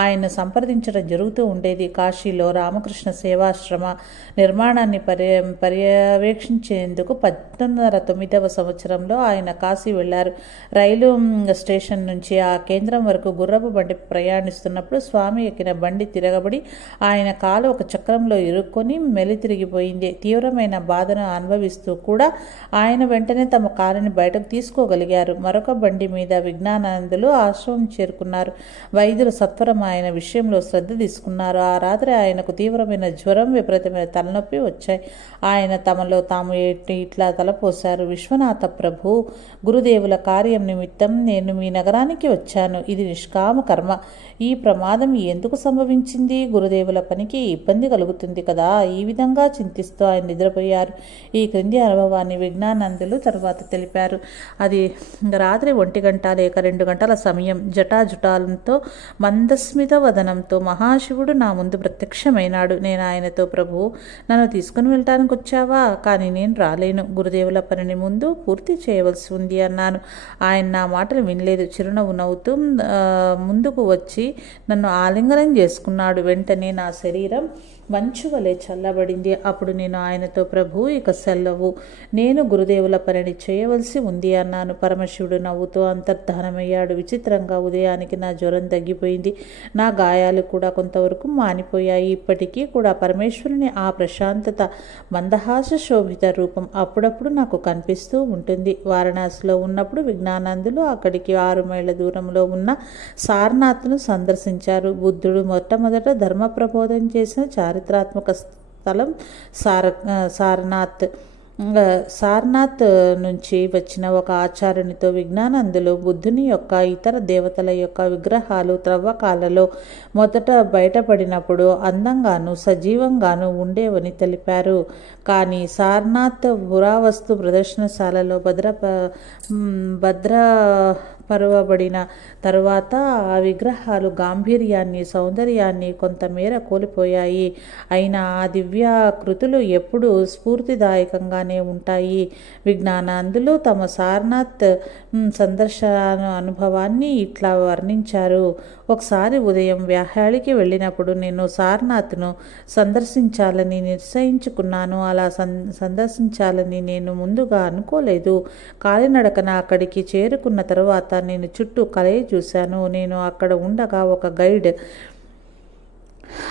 ఆయన సంప్రదించడం జరుగుతూ ఉండేది. కాశీలో రామకృష్ణ సేవాశ్రమ నిర్మాణాన్ని పర్యవేక్షించేందుకు 1909వ సంవత్సరంలో ఆయన కాశీ వెళ్లారు. రైలు స్టేషన్ నుంచి ఆ కేంద్రం వరకు గుర్రపు బండి ప్రయాణిస్తున్నప్పుడు స్వామి ఎక్కిన బండి తిరగబడి ఆయన కాలు ఒక చక్రంలో ఇరుక్కొని మెలితిరిగిపోయింది. తీవ్రమైన బాధను అనుభవిస్తూ కూడా ఆయన వెంటనే తమ కారుని బయటకు తీసుకోగలిగారు. మరొక బండి మీద విజ్ఞానానందులు ఆశ్రమం చేరుకున్నారు. వైద్యులు సత్వరం ఆయన విషయంలో శ్రద్ధ తీసుకున్నారు. ఆ రాత్రి ఆయనకు తీవ్రమైన జ్వరం, విపరీతమైన తలనొప్పి వచ్చాయి. ఆయన తమలో తాము ఇట్లా తలపోశారు. విశ్వనాథ ప్రభు, గురుదేవుల కార్యం నిమిత్తం నేను మీ నగరానికి వచ్చాను. ఇది నిష్కామ కర్మ. ఈ ప్రమాదం ఎందుకు సంభవించింది? గురుదేవుల పనికి ఇబ్బంది కలుగుతుంది కదా. ఈ విధంగా చింతిస్తూ ఆయన నిద్రపోయారు. ఈ క్రింది అనుభవాన్ని విజ్ఞానందులు తరువాత తెలిపారు. అది రాత్రి 1 గంట లేక 2 గంటల సమయం. జటాజుటాలంతో మందస్మిత వదనంతో మహాశివుడు నా ముందు ప్రత్యక్షమైనాడు. నేను ఆయనతో, ప్రభు, నన్ను తీసుకుని వెళ్ళటానికి వచ్చావా? కానీ నేను రాలేను. గురుదేవుల పనిని ముందు పూర్తి చేయవలసి ఉంది అన్నాను. ఆయన నా మాటలు వినలేదు. చిరునవ్వు నవ్వుతూ ముందుకు వచ్చి నన్ను ఆలింగనం చేసుకున్నాడు. వెంటనే నా శరీరం మంచు వలె చల్లబడింది. అప్పుడు నేను ఆయనతో, ప్రభు, ఇక సెలవు, నేను గురుదేవుల పనిని చేయవలసి ఉంది అన్నాను. పరమశివుడు నవ్వుతూ అంతర్ధానమయ్యాడు. విచిత్రంగా ఉదయానికి నా జ్వరం తగ్గిపోయింది. నా గాయాలు కూడా కొంతవరకు మానిపోయాయి. ఇప్పటికీ కూడా పరమేశ్వరుని ఆ ప్రశాంతత, మందహాస శోభిత రూపం అప్పుడప్పుడు నాకు కనిపిస్తూ ఉంటుంది. వారణాసిలో ఉన్నప్పుడు విజ్ఞానందులు అక్కడికి 6 మైళ్ళ దూరంలో ఉన్న సారనాథ్ను సందర్శించారు. బుద్ధుడు మొట్టమొదట ధర్మ ప్రబోధం చేసిన చారిత్రాత్మక స్థలం సారనాథ్. సారనాథ్ నుంచి వచ్చిన ఒక ఆచార్యునితో విజ్ఞానందులు బుద్ధుని యొక్క ఇతర దేవతల యొక్క విగ్రహాలు త్రవ్వకాలలో మొదట బయటపడినప్పుడు అందంగాను సజీవంగాను ఉండేవని తెలిపారు. కానీ సారనాథ్ పురావస్తు ప్రదర్శనశాలలో భద్రపరచబడిన తరువాత ఆ విగ్రహాలు గాంభీర్యాన్ని, సౌందర్యాన్ని కొంతమేర కోల్పోయాయి. అయినా ఆ దివ్యాకృతులు ఎప్పుడూ స్ఫూర్తిదాయకంగానే ఉంటాయి. విజ్ఞానందులు తమ సారనాథ్ సందర్శన అనుభవాన్ని ఇట్లా వర్ణించారు. ఒకసారి ఉదయం వ్యాహ్యాళికి వెళ్ళినప్పుడు నేను సారనాథ్ను సందర్శించాలని నిశ్చయించుకున్నాను. అలా సందర్శించాలని నేను ముందుగా అనుకోలేదు. కాలినడకన అక్కడికి చేరుకున్న తరువాత నేను చుట్టూ కలయి చూశాను. నేను అక్కడ ఉండగా ఒక గైడ్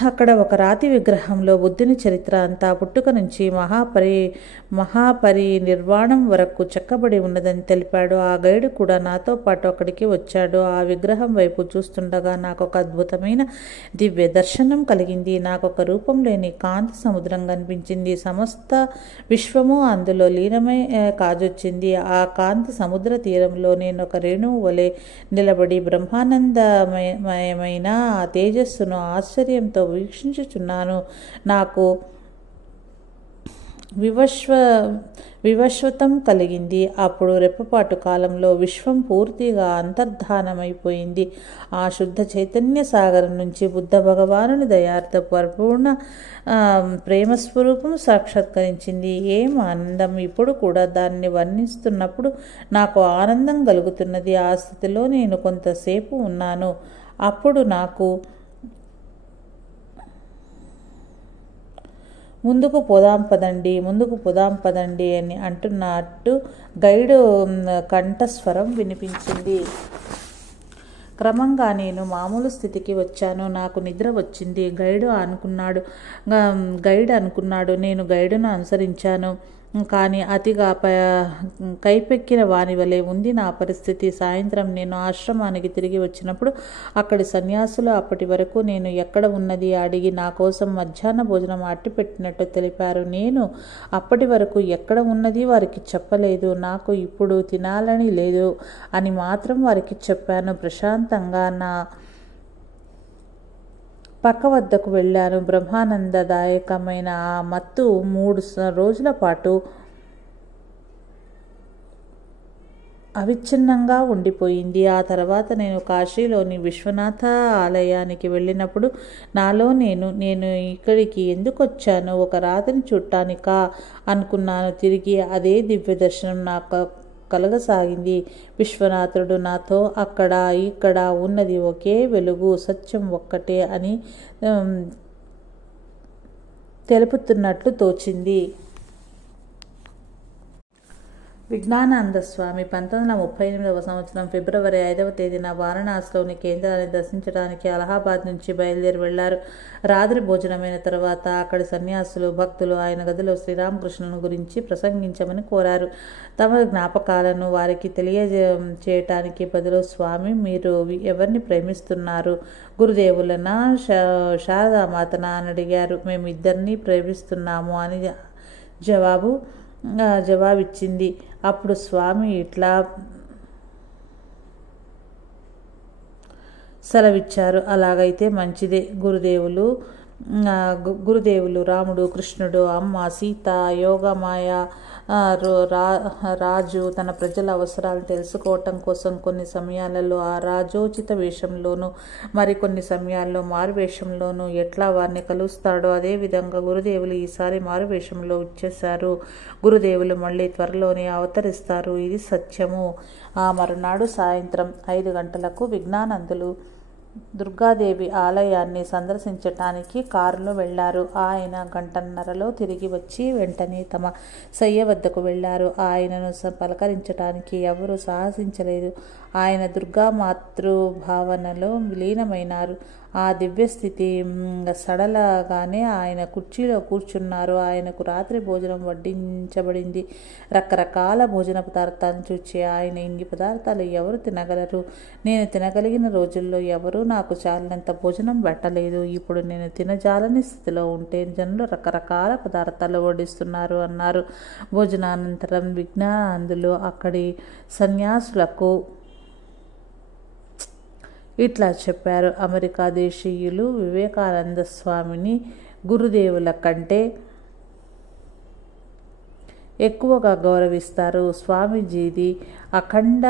అక్కడ ఒక రాతి విగ్రహంలో బుద్ధుని చరిత్ర అంతా పుట్టుక నుంచి మహాపరినిర్వాణం వరకు చెక్కబడి ఉన్నదని తెలిపాడు. ఆ గైడు కూడా నాతో పాటు అక్కడికి వచ్చాడు. ఆ విగ్రహం వైపు చూస్తుండగా నాకు ఒక అద్భుతమైన దివ్య దర్శనం కలిగింది. నాకు ఒక రూపం లేని కాంతి సముద్రం కనిపించింది. సమస్త విశ్వము అందులో లీనమై కాజొచ్చింది. ఆ కాంతి సముద్ర తీరంలో నేను ఒక రేణువు వలె నిలబడి బ్రహ్మానందమయమైన ఆ తేజస్సును ఆశ్చర్యంతో వీక్షించుచున్నాను. నాకు వివశ్వతం కలిగింది. అప్పుడు రెప్పపాటు కాలంలో విశ్వం పూర్తిగా అంతర్ధానమైపోయింది. ఆ శుద్ధ చైతన్య సాగరం నుంచి బుద్ధ భగవానుని దయార్థ పరిపూర్ణ ప్రేమస్వరూపం సాక్షాత్కరించింది. ఏం ఆనందం! ఇప్పుడు కూడా దాన్ని వర్ణిస్తున్నప్పుడు నాకు ఆనందం కలుగుతున్నది. ఆ స్థితిలో నేను కొంతసేపు ఉన్నాను. అప్పుడు నాకు ముందుకు పోదాం పదండి అని అంటున్నట్టు గైడు కంఠస్వరం వినిపించింది. క్రమంగా నేను మామూలు స్థితికి వచ్చాను. నాకు నిద్ర వచ్చింది. గైడ్ అనుకున్నాడు. నేను గైడును అనుసరించాను. కానీ అతిగా కైపెక్కిన వాని వలె ఉంది నా పరిస్థితి. సాయంత్రం నేను ఆశ్రమానికి తిరిగి వచ్చినప్పుడు అక్కడి సన్యాసులు అప్పటి వరకు నేను ఎక్కడ ఉన్నది అడిగి నా కోసం మధ్యాహ్న భోజనం అట్టిపెట్టినట్టు తెలిపారు. నేను అప్పటి వరకు ఎక్కడ ఉన్నది వారికి చెప్పలేదు. నాకు ఇప్పుడు తినాలని లేదు అని మాత్రం వారికి చెప్పాను. ప్రశాంతంగా నా పక్క వద్దకు వెళ్ళాను. బ్రహ్మానందదాయకమైన ఆ మత్తు 3 రోజుల పాటు అవిచ్ఛిన్నంగా ఉండిపోయింది. ఆ తర్వాత నేను కాశీలోని విశ్వనాథ ఆలయానికి వెళ్ళినప్పుడు నాలో నేను ఇక్కడికి ఎందుకు వచ్చాను, ఒక రాతిని చూడటానికా అనుకున్నాను. తిరిగి అదే దివ్య దర్శనం నాకు కలగసాగింది. విశ్వనాథుడు నాతో అక్కడ ఇక్కడ ఉన్నది ఒకే వెలుగు, సత్యం ఒక్కటే అని తెలుపుతున్నట్లు తోచింది. విజ్ఞానానంద స్వామి 1938వ సంవత్సరం ఫిబ్రవరి 5వ తేదీన వారణాసిలోని కేంద్రాన్ని దర్శించడానికి అలహాబాద్ నుంచి బయలుదేరి వెళ్లారు. రాత్రి భోజనమైన తర్వాత అక్కడి సన్యాసులు, భక్తులు ఆయన గదిలో శ్రీరామకృష్ణుని గురించి ప్రసంగించమని కోరారు. తమ జ్ఞాపకాలను వారికి తెలియజేయటానికి బదులు, స్వామి మీరు ఎవరిని ప్రేమిస్తున్నారు, గురుదేవులనా శారదామాతనా అని అడిగారు. మేము ఇద్దరినీ ప్రేమిస్తున్నాము అని జవాబిచ్చింది. అప్పుడు స్వామి ఇట్లా సెలవిచ్చారు, అలాగైతే మంచిదే. గురుదేవులు రాముడు, కృష్ణుడు, అమ్మ సీత, యోగమాయ, రాజు తన ప్రజల అవసరాలను తెలుసుకోవటం కోసం కొన్ని సమయాలలో ఆ రాజోచిత వేషంలోనూ మరికొన్ని సమయాల్లో మారువేషంలోనూ ఎట్లా వారిని కలుస్తాడో అదేవిధంగా గురుదేవులు ఈసారి మారువేషంలో వచ్చేశారు. గురుదేవులు మళ్ళీ త్వరలోనే అవతరిస్తారు. ఇది సత్యము. ఆ మరునాడు సాయంత్రం 5 గంటలకు విజ్ఞానందులు దుర్గాదేవి ఆలయాన్ని సందర్శించటానికి కారులో వెళ్లారు. ఆయన 1.5 గంటలో తిరిగి వచ్చి వెంటనే తమ శయ్య వద్దకు వెళ్లారు. ఆయనను పలకరించటానికి ఎవరూ సాహసించలేదు. ఆయన దుర్గా మాతృభావనలో విలీనమైనారు. ఆ దివ్యస్థితి సడలగానే ఆయన కుర్చీలో కూర్చున్నారు. ఆయనకు రాత్రి భోజనం వడ్డించబడింది. రకరకాల భోజన పదార్థాలను చూచి ఆయన, ఇన్ని పదార్థాలు ఎవరు తినగలరు? నేను తినగలిగిన రోజుల్లో ఎవరూ నాకు చాలినంత భోజనం పెట్టలేదు. ఇప్పుడు నేను తినజాలని స్థితిలో ఉంటే జనులు రకరకాల పదార్థాలు వడ్డిస్తున్నారు అన్నారు. భోజనానంతరం విజ్ఞానందులు అక్కడి సన్యాసులకు ఇట్లా చెప్పారు. అమెరికా దేశీయులు వివేకానంద స్వామిని గురుదేవుల కంటే ఎక్కువగా గౌరవిస్తారు. స్వామీజీది అఖండ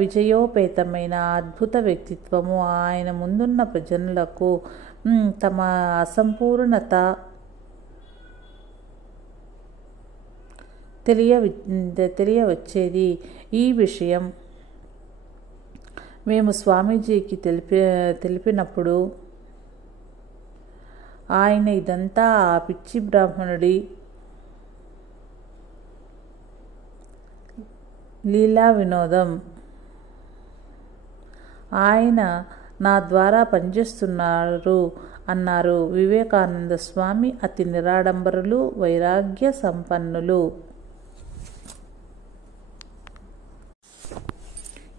విజయోపేతమైన అద్భుత వ్యక్తిత్వము. ఆయన ముందున్న జనులకు తమ అసంపూర్ణత తెలియవచ్చేది. ఈ విషయం మేము స్వామీజీకి తెలిపినప్పుడు ఆయన ఇదంతా ఆ పిచ్చి బ్రాహ్మణుడి లీలా వినోదం ఆయన నా ద్వారా పనిచేస్తున్నారు అన్నారు. వివేకానంద స్వామి అతి నిరాడంబరులు, వైరాగ్య సంపన్నులు.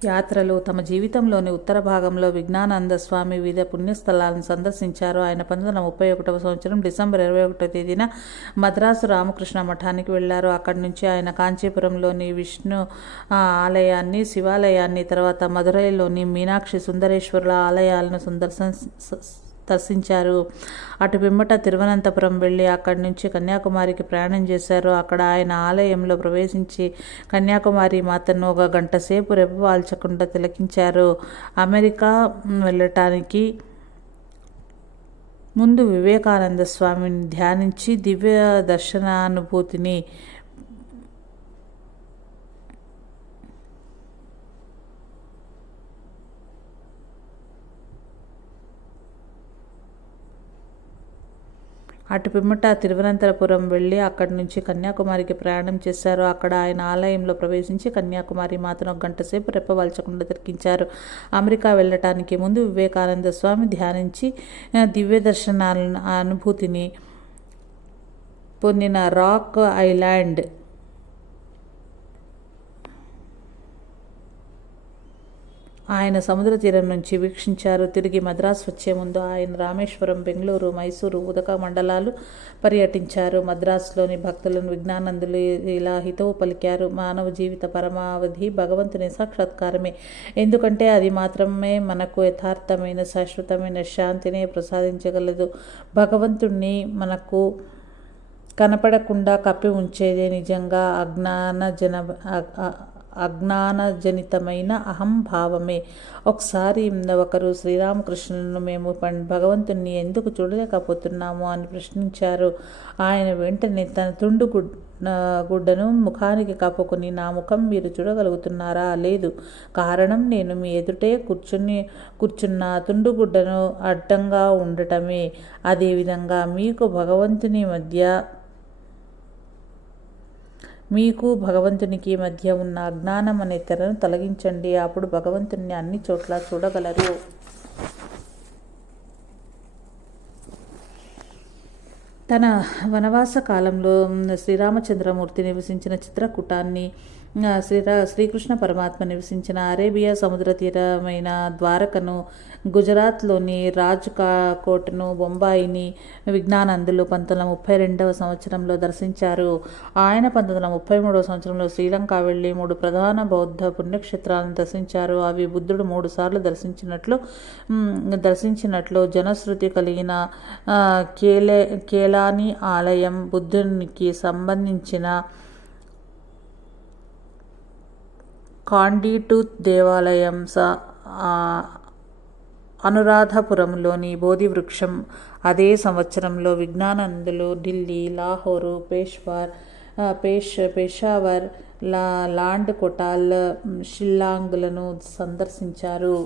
యాత్రలు. తమ జీవితంలోని ఉత్తర భాగంలో విజ్ఞానానంద స్వామి వివిధ పుణ్యస్థలాలను సందర్శించారు. ఆయన 1931వ సంవత్సరం డిసెంబర్ 21వ తేదీన మద్రాసు రామకృష్ణ మఠానికి వెళ్లారు. అక్కడి నుంచి ఆయన కాంచీపురంలోని విష్ణు ఆలయాన్ని, శివాలయాన్ని, తర్వాత మదురైలోని మీనాక్షి సుందరేశ్వరుల ఆలయాలను దర్శించారు. అటు పిమ్మట తిరువనంతపురం వెళ్ళి అక్కడి నుంచి కన్యాకుమారికి ప్రయాణం చేశారు. అక్కడ ఆయన ఆలయంలో ప్రవేశించి కన్యాకుమారి మాతను 1 గంట సేపు రెప్పవాల్చకుండా తిలకించారు. అమెరికా వెళ్ళటానికి ముందు వివేకానంద స్వామిని ధ్యానించి దివ్య దర్శనానుభూతిని అటు పిమ్మట తిరువనంతపురం వెళ్ళి అక్కడి నుంచి కన్యాకుమారికి ప్రయాణం చేశారు. అక్కడ ఆయన ఆలయంలో ప్రవేశించి కన్యాకుమారి మాతను 1 గంట సేపు రెప్పవాల్చకుండా తిరిగించారు. అమెరికా వెళ్ళటానికి ముందు వివేకానంద స్వామి ధ్యానించి దివ్య దర్శనాల అనుభూతిని పొందిన రాక్ ఐలాండ్ ఆయన సముద్ర తీరం నుంచి వీక్షించారు. తిరిగి మద్రాసు వచ్చే ముందు ఆయన రామేశ్వరం, బెంగళూరు, మైసూరు, ఉదక మండలాలు పర్యటించారు. మద్రాసులోని భక్తులను విజ్ఞానందులు ఇలా హితవు పలికారు. మానవ జీవిత పరమావధి భగవంతుని సాక్షాత్కారమే. ఎందుకంటే అది మాత్రమే మనకు యథార్థమైన శాశ్వతమైన శాంతిని ప్రసాదించగలదు. భగవంతుణ్ణి మనకు కనపడకుండా కప్పి ఉంచేదే నిజంగా అజ్ఞానజనితమైన అహంభావమే. ఒకసారి ఒకరు శ్రీరామకృష్ణులను మేము భగవంతుణ్ణి ఎందుకు చూడలేకపోతున్నాము అని ప్రశ్నించారు. ఆయన వెంటనే తన తుండు గుడ్డను ముఖానికి కప్పుకొని, నా ముఖం మీరు చూడగలుగుతున్నారా? లేదు. కారణం నేను మీ ఎదుటే కూర్చున్న తుండుగుడ్డను అడ్డంగా ఉండటమే. అదేవిధంగా మీకు భగవంతునికి మధ్య ఉన్న అజ్ఞానం అనే తెరను తొలగించండి. అప్పుడు భగవంతుని అన్ని చోట్ల చూడగలరు. తన వనవాస కాలంలో శ్రీరామచంద్రమూర్తి నివసించిన చిత్రకూటాన్ని, శ్రీకృష్ణ పరమాత్మ నివసించిన అరేబియా సముద్ర తీరమైన ద్వారకను, గుజరాత్లోని రాజ్కోట్ను, బొంబాయిని విజ్ఞానందులు 1932వ సంవత్సరంలో దర్శించారు. ఆయన 1933వ సంవత్సరంలో శ్రీలంక వెళ్లి 3 ప్రధాన బౌద్ధ పుణ్యక్షేత్రాలను దర్శించారు. అవి బుద్ధుడు 3 సార్లు దర్శించినట్లు జనశ్రుతి కలిగిన కేలాని ఆలయం, బుద్ధునికి సంబంధించిన కాండిటూత్ దేవాలయం, అనురాధపురంలోని బోధి వృక్షం. అదే సంవత్సరంలో విజ్ఞానందులు ఢిల్లీ, లాహోరు, పెషావర్, లాండ్ కోటాల్, షిల్లాంగ్లను సందర్శించారు.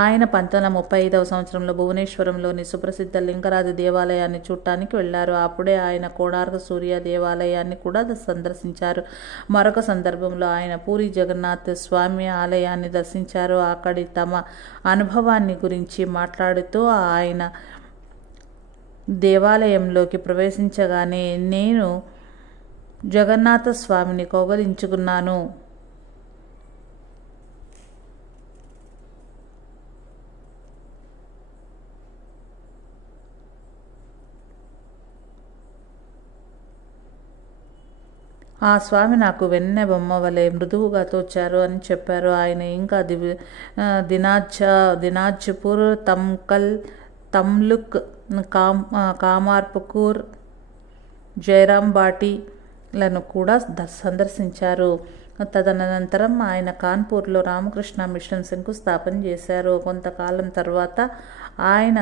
ఆయన 1935వ సంవత్సరంలో భువనేశ్వరంలోని సుప్రసిద్ధ లింగరాజ దేవాలయాన్ని చూడటానికి వెళ్లారు. అప్పుడే ఆయన కోణార్క సూర్య దేవాలయాన్ని కూడా సందర్శించారు. మరొక సందర్భంలో ఆయన పూరి జగన్నాథ్ స్వామి ఆలయాన్ని దర్శించారు. అక్కడి తమ అనుభవాన్ని గురించి మాట్లాడుతూ, ఆయన దేవాలయంలోకి ప్రవేశించగానే నేను జగన్నాథ స్వామిని కౌగలించుకున్నాను. ఆ స్వామి నాకు వెన్నె బొమ్మ వలె మృదువుగా తోచారు అని చెప్పారు. ఆయన ఇంకా దినాజ్పూర్, తమ్కల్, తమ్లుక్, కామార్పుకూర్, జైరాంబాటిలను కూడా సందర్శించారు. తదనంతరం ఆయన కాన్పూర్లో రామకృష్ణ మిషన్ శంకుస్థాపన చేశారు. కొంతకాలం తర్వాత ఆయన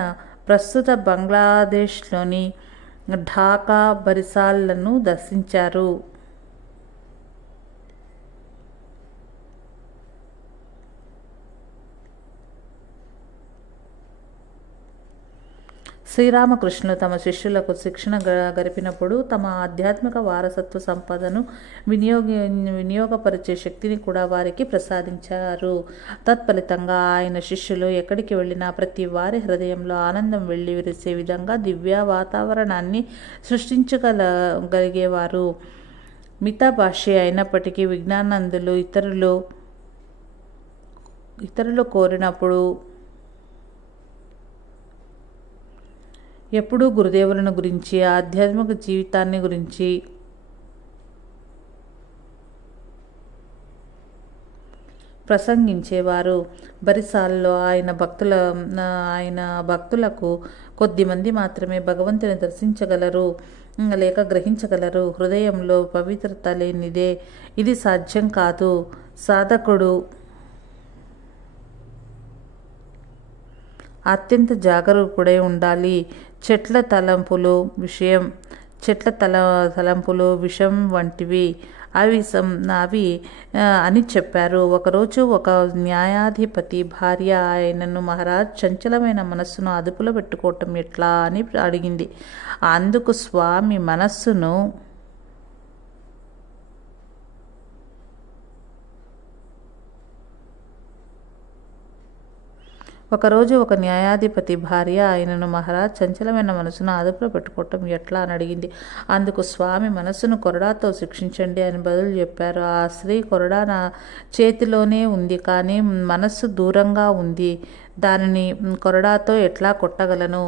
ప్రస్తుత బంగ్లాదేశ్లోని ఢాకా, బరిసాల్లను దర్శించారు. శ్రీరామకృష్ణులు తమ శిష్యులకు శిక్షణ గరిపినప్పుడు తమ ఆధ్యాత్మిక వారసత్వ సంపదను వినియోగపరిచే శక్తిని కూడా వారికి ప్రసాదించారు. తత్ఫలితంగా ఆయన శిష్యులు ఎక్కడికి వెళ్ళినా ప్రతి వారి హృదయంలో ఆనందం వెళ్ళి విరిసే విధంగా దివ్య వాతావరణాన్ని సృష్టించగలిగేవారు. మితభాషి అయినప్పటికీ విజ్ఞానానందులు ఇతరులు కోరినప్పుడు ఎప్పుడూ గురుదేవులను గురించి, ఆధ్యాత్మిక జీవితాన్ని గురించి ప్రసంగించేవారు. బరిసాల్లో ఆయన భక్తులకు కొద్దిమంది మాత్రమే భగవంతుని దర్శించగలరు లేక గ్రహించగలరు. హృదయంలో పవిత్రత లేనిదే ఇది సాధ్యం కాదు. సాధకుడు అత్యంత జాగరూకుడై ఉండాలి. చెట్ల తలంపులు విషం వంటివి అవి అని చెప్పారు. ఒకరోజు ఒక న్యాయాధిపతి భార్య ఆయనను, మహారాజ్, చంచలమైన మనస్సును అదుపులో పెట్టుకోవటం ఎట్లా అని అడిగింది. అందుకు స్వామి, మనస్సును ఒకరోజు ఒక న్యాయాధిపతి భార్య ఆయనను, మహారాజ్, చంచలమైన మనసును అదుపులో పెట్టుకోవటం ఎట్లా అని అడిగింది. అందుకు స్వామి, మనస్సును కొరడాతో శిక్షించండి అని బదులు చెప్పారు. ఆ స్త్రీ, కొరడా నా చేతిలోనే ఉంది, కానీ మనస్సు దూరంగా ఉంది. దానిని కొరడాతో ఎట్లా కొట్టగలను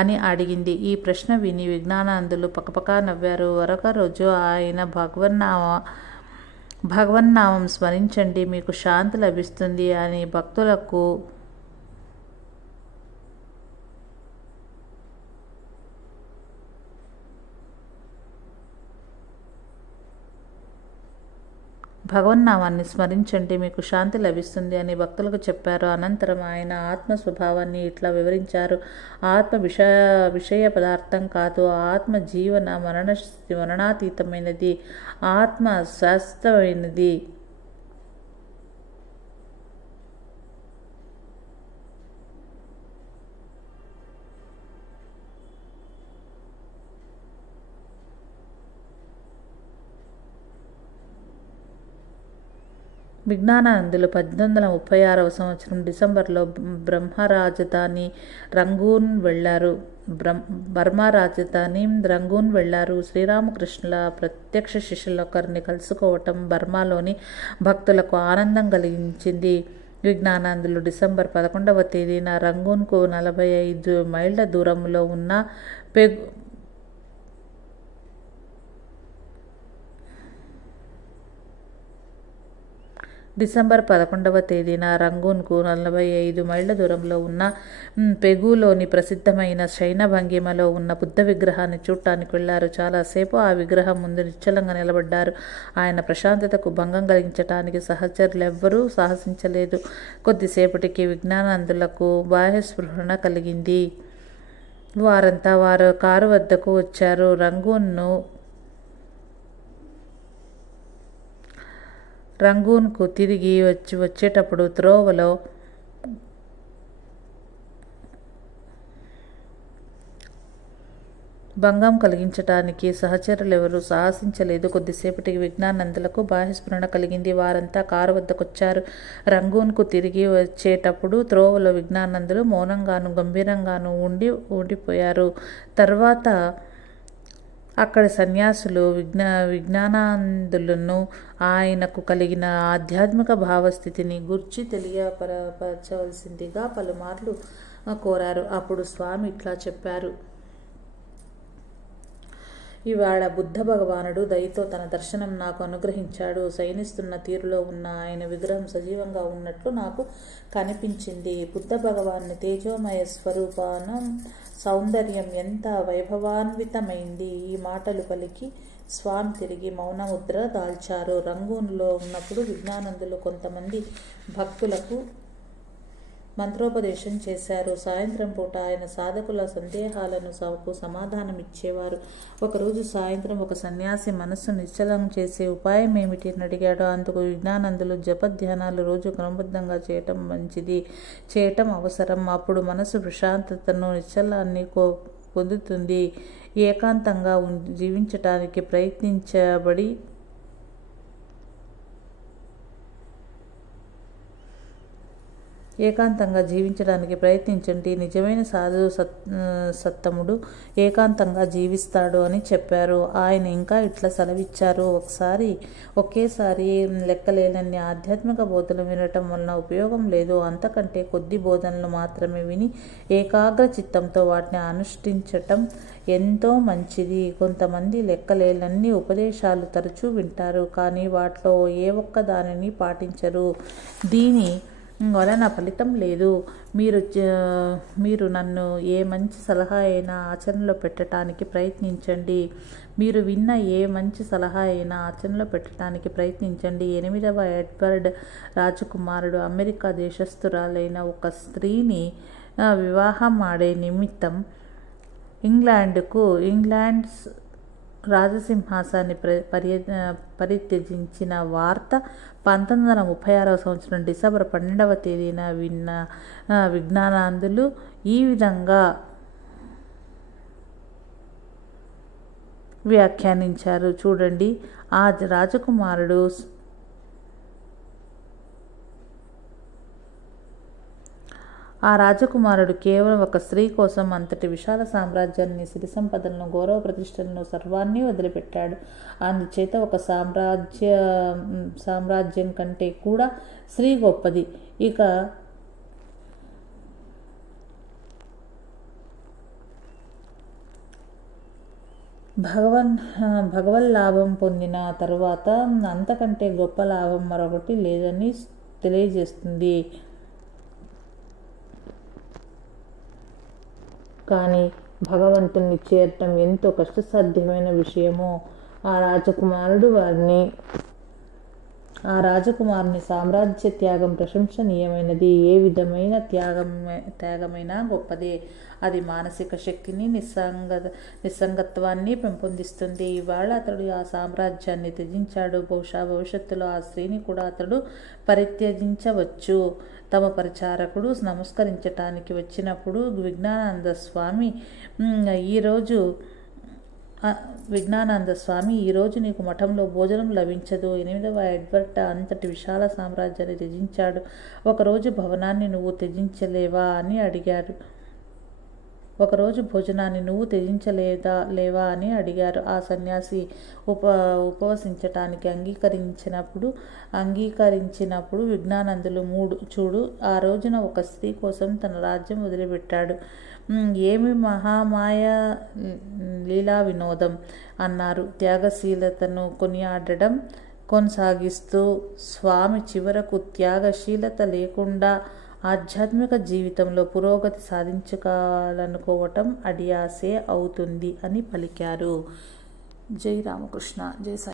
అని అడిగింది. ఈ ప్రశ్న విని విజ్ఞానానందులు పకపకా నవ్వారు. మరొక రోజు ఆయన భగవన్నామం స్మరించండి, మీకు శాంతి లభిస్తుంది అని భక్తులకు భగవన్నామాన్ని స్మరించండి, మీకు శాంతి లభిస్తుంది అని భక్తులకు చెప్పారు. అనంతరం ఆయన ఆత్మ స్వభావాన్ని ఇట్లా వివరించారు. ఆత్మ విషయ పదార్థం కాదు. ఆత్మ జీవన మరణాతీతమైనది. ఆత్మ శాశ్వతమైనది. విజ్ఞానానందులు 1836వ సంవత్సరం డిసెంబర్లో బర్మా రాజధాని రంగూన్ వెళ్లారు. శ్రీరామకృష్ణుల ప్రత్యక్ష శిష్యులొకరిని కలుసుకోవటం బర్మాలోని భక్తులకు ఆనందం కలిగించింది. విజ్ఞానానందులు డిసెంబర్ 11వ తేదీన రంగూన్కు 45 మైళ్ళ దూరంలో ఉన్న డిసెంబర్ 11వ తేదీన రంగూన్కు 45 మైళ్ళ దూరంలో ఉన్న పెగులోని ప్రసిద్ధమైన శయన భంగిమలో ఉన్న బుద్ధ విగ్రహాన్ని చూడటానికి వెళ్లారు. చాలాసేపు ఆ విగ్రహం ముందు నిశ్చలంగా నిలబడ్డారు. ఆయన ప్రశాంతతకు భంగం కలిగించటానికి సహచరులెవ్వరూ సాహసించలేదు. కొద్దిసేపటికి విజ్ఞానానందులకు బాహ్యస్ఫురణ కలిగింది. వారంతా వారు కారు వద్దకు వచ్చారు. రంగూన్కు తిరిగి వచ్చేటప్పుడు త్రోవలో భంగం కలిగించటానికి సహచరులెవరూ సాహసించలేదు. కొద్దిసేపటికి విజ్ఞానానందులకు బాహ్యస్ఫురణ కలిగింది. వారంతా కారు వద్దకొచ్చారు. రంగూన్కు తిరిగి వచ్చేటప్పుడు త్రోవలో విజ్ఞానానందులు మౌనంగాను గంభీరంగాను ఉండిపోయారు. తర్వాత అక్కడి సన్యాసులు విజ్ఞానానందులను ఆయనకు కలిగిన ఆధ్యాత్మిక భావస్థితిని గూర్చి తెలియపరచవలసిందిగా పలుమార్లు కోరారు. అప్పుడు స్వామి ఇట్లా చెప్పారు. ఇవాళ బుద్ధ భగవానుడు దయతో తన దర్శనం నాకు అనుగ్రహించాడు. శయనిస్తున్న తీరులో ఉన్న ఆయన విగ్రహం సజీవంగా ఉన్నట్లు నాకు కనిపించింది. బుద్ధ భగవాన్ని తేజోమయ స్వరూపానం సౌందర్యం ఎంత వైభవాన్వితమైంది. ఈ మాటలు పలికి స్వామి తిరిగి మౌనముద్ర దాల్చారు. రంగూన్లో ఉన్నప్పుడు విజ్ఞానానందులు కొంతమంది భక్తులకు మంత్రోపదేశం చేశారు. సాయంత్రం పూట ఆయన సాధకుల సందేహాలను సమాధానం ఇచ్చేవారు. ఒకరోజు సాయంత్రం ఒక సన్యాసి మనస్సు నిశ్చలం చేసే ఉపాయం ఏమిటి అని అడిగాడు. అందుకు విజ్ఞానానందులు, జపధ్యానాలు రోజు క్రమబద్ధంగా చేయటం అవసరం. అప్పుడు మనసు ప్రశాంతతను, నిశ్చలాన్ని పొందుతుంది. ఏకాంతంగా జీవించటానికి ప్రయత్నించండి. నిజమైన సాధు సత్తముడు ఏకాంతంగా జీవిస్తాడు అని చెప్పారు. ఆయన ఇంకా ఇట్లా సెలవిచ్చారు. ఒకేసారి లెక్కలేనన్ని ఆధ్యాత్మిక బోధనలు వినటం వలన ఉపయోగం లేదు. అంతకంటే కొద్ది బోధనలు మాత్రమే విని ఏకాగ్ర చిత్తంతో వాటిని అనుష్ఠించటం ఎంతో మంచిది. కొంతమంది లెక్కలేనన్ని ఉపదేశాలు తరచూ వింటారు, కానీ వాటిలో ఏ ఒక్క దానిని పాటించరు. దీని వలన ఫలితం లేదు. మీరు నన్ను ఏ మంచి సలహా అయినా ఆచరణలో పెట్టడానికి ప్రయత్నించండి. మీరు విన్న ఏ మంచి సలహా అయినా ఆచరణలో పెట్టడానికి ప్రయత్నించండి. 8వ ఎడ్వర్డ్ రాజకుమారుడు అమెరికా దేశస్థురాలైన ఒక స్త్రీని వివాహం ఆడే నిమిత్తం ఇంగ్లాండ్ రాజసింహాసాన్ని పరిత్యజించిన వార్త 1936వ సంవత్సరం డిసెంబర్ 12వ తేదీన విన్న విజ్ఞానానందులు ఈ విధంగా వ్యాఖ్యానించారు. చూడండి, ఆ రాజకుమారుడు కేవలం ఒక స్త్రీ కోసం అంతటి విశాల సామ్రాజ్యాన్ని, సిరి సంపదలను, గౌరవ ప్రతిష్టలను, సర్వాన్ని వదిలిపెట్టాడు. అందుచేత ఒక సామ్రాజ్యం కంటే కూడా స్త్రీ గొప్పది. ఇక భగవల్లాభం పొందిన తరువాత అంతకంటే గొప్ప లాభం మరొకటి లేదని తెలియజేస్తుంది. కానీ భగవంతుణ్ణి చేరటం ఎంతో కష్టసాధ్యమైన విషయమో ఆ రాజకుమారుని సామ్రాజ్య త్యాగం ప్రశంసనీయమైనది. ఏ విధమైన త్యాగమైనా గొప్పదే. అది మానసిక శక్తిని, నిస్సంగత్వాన్ని పెంపొందిస్తుంది. ఇవాళ అతడు ఆ సామ్రాజ్యాన్ని త్యజించాడు. బహుశా భవిష్యత్తులో ఆ స్త్రీని కూడా అతడు పరిత్యజించవచ్చు. తమ పరిచారకుడు నమస్కరించటానికి వచ్చినప్పుడు విజ్ఞానానంద స్వామి ఈరోజు నీకు మఠంలో భోజనం లభించదు. 8వ ఎడ్వర్డ్ అంతటి విశాల సామ్రాజ్యాన్ని త్యజించాడు. ఒకరోజు భవనాన్ని నువ్వు త్యజించలేవా అని అడిగారు. ఒకరోజు భోజనాన్ని నువ్వు త్యజించలేవా అని అడిగారు. ఆ సన్యాసి ఉపవసించటానికి అంగీకరించినప్పుడు విజ్ఞానందులు చూడు, ఆ రోజున ఒక స్త్రీ కోసం తన రాజ్యం వదిలిపెట్టాడు. ఏమి మహామాయ లీలా వినోదం అన్నారు. త్యాగశీలతను కొనియాడడం కొనసాగిస్తూ స్వామి చివరకు త్యాగశీలత లేకుండా ఆధ్యాత్మిక జీవితంలో పురోగతి సాధించాలనుకోవటం అడియాసే అవుతుంది అని పలికారు. జై రామకృష్ణ. జై సాయి.